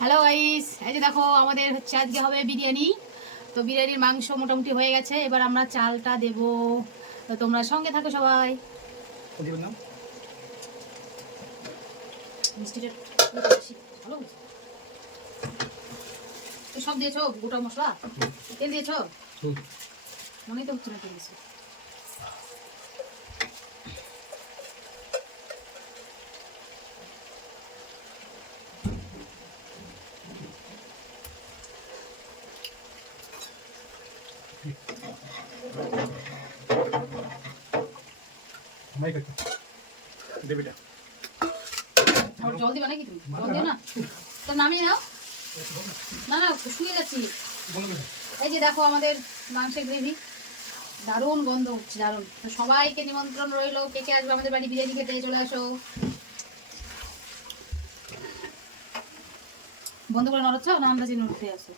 Hello guys, এই যে দেখো আমাদের হচ্ছে আজকে হবে বিরিয়ানি। তো বিরিয়ানির মাংস মোটামুটি হয়ে গেছে, এবার আমরা চালটা দেব। তো তোমরা সঙ্গে থাকো সবাই। মিষ্টিটা ভালো হয়েছে। তো সব দিয়েছো গোটা মশলা, তেল দিয়েছো? মনেই তো হচ্ছে না তেল দিয়েছো। জল দিবা নাকি তুমি? জল দিও না, তো নামিয়ে নাও। না না, শুয়ে যাচ্ছি। এই যে দেখো আমাদের মাংসের গ্রেভি, দারুণ গন্ধ হচ্ছে, দারুণ। তো সবাইকে নিমন্ত্রণ রইলো, কে কে আসবে আমাদের বাড়ি বিরিয়ানি খেতে, চলে আসো। বন্ধ করে নড়াচ্ছ না? আমরা যে নড়তে আসো।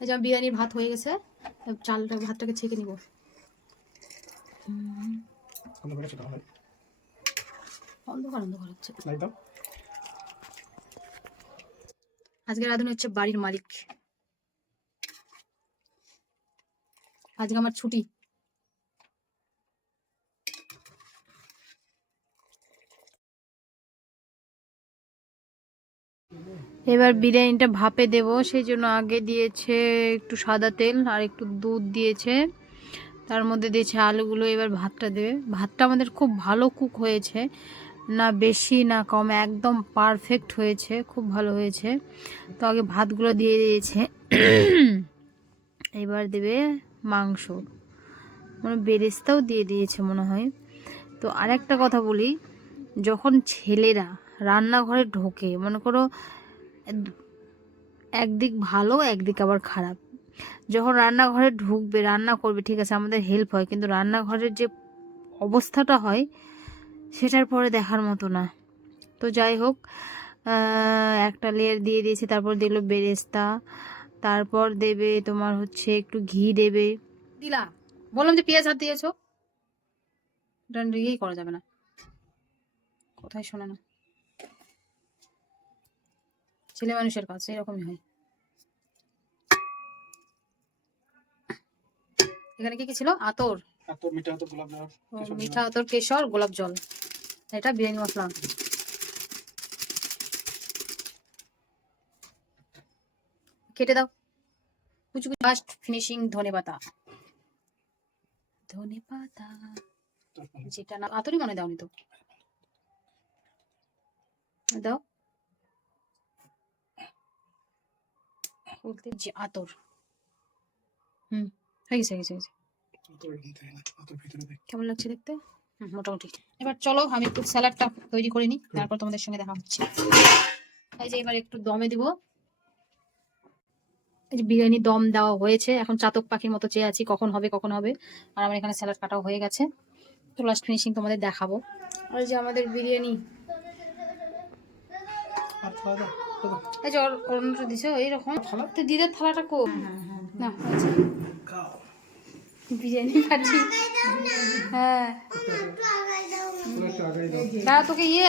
এই যে বিরিয়ানির ভাত হয়ে গেছে, ভাতটাকে ছেঁকে নিব। অন্ধকার অন্ধকার হচ্ছে। আজকে রাধুনি হচ্ছে বাড়ির মালিক, আজকে আমার ছুটি। এবার বিরিয়ানিটা ভাপে দেব, সেই জন্য আগে দিয়েছে একটু সাদা তেল আর একটু দুধ দিয়েছে, তার মধ্যে দিয়েছে আলুগুলো। এবার ভাতটা দেবে। ভাতটা আমাদের খুব ভালো কুক হয়েছে, না বেশি না কম, একদম পারফেক্ট হয়েছে, খুব ভালো হয়েছে। তো আগে ভাতগুলো দিয়ে দিয়েছে, এবার দেবে মাংস, মানে বেরেস্তাও দিয়ে দিয়েছে মনে হয়। তো আরেকটা কথা বলি, যখন ছেলেরা রান্নাঘরে ঢোকে, মনে করো একদিক ভালো একদিক আবার খারাপ। যখন রান্নাঘরে ঢুকবে, রান্না করবে, ঠিক আছে আমাদের হেল্প হয়, কিন্তু রান্নাঘরের যে অবস্থাটা হয় সেটার পরে দেখার মতো না। তো যাই হোক, একটা লেয়ার দিয়ে দিয়েছে, তারপর দিল বেরেস্তা, তারপর দেবে তোমার হচ্ছে একটু ঘি দেবে। দিলা, বললাম যে পেঁয়াজ হাত দিয়েছো, ইয়েই করা যাবে না, কোথায় শোনে না, ছেলে মানুষের কাছে এরকমই হয়। এখানে কি কি ছিল? আতর, মিঠা আতর, গোলাপ জল, মিঠা আতর, কেশর, গোলাপ জল। এটা বিরিয়ানি মশলা। কেটে দাও কুচু কুচু। লাস্ট ফিনিশিং ধনেপাতা, ধনেপাতা যেটা না আতরই মনে দাওনি তো, দাও। বলতে যে আতর, হয়ে গেছে হয়ে গেছে হয়ে গেছে। কেমন লাগছে দেখতে? মোটামুটি। এবার চলো আমি একটু স্যালাডটা তৈরি করে নিই, তারপর তোমাদের সঙ্গে দেখা হচ্ছে। এই যে এবার একটু দমে দিব। এই যে বিরিয়ানি দম দেওয়া হয়েছে, এখন চাতক পাখির মতো চেয়ে আছি কখন হবে কখন হবে। আর আমার এখানে স্যালাড কাটাও হয়ে গেছে, তো লাস্ট ফিনিশিং তোমাদের দেখাবো। আর এই যে আমাদের বিরিয়ানি, এই যে অন্যটা দিছো এইরকম। তো দিদের থালাটা কো না, বিরিয়ানি খাচ্ছি। হ্যাঁ, তোকে ইয়ে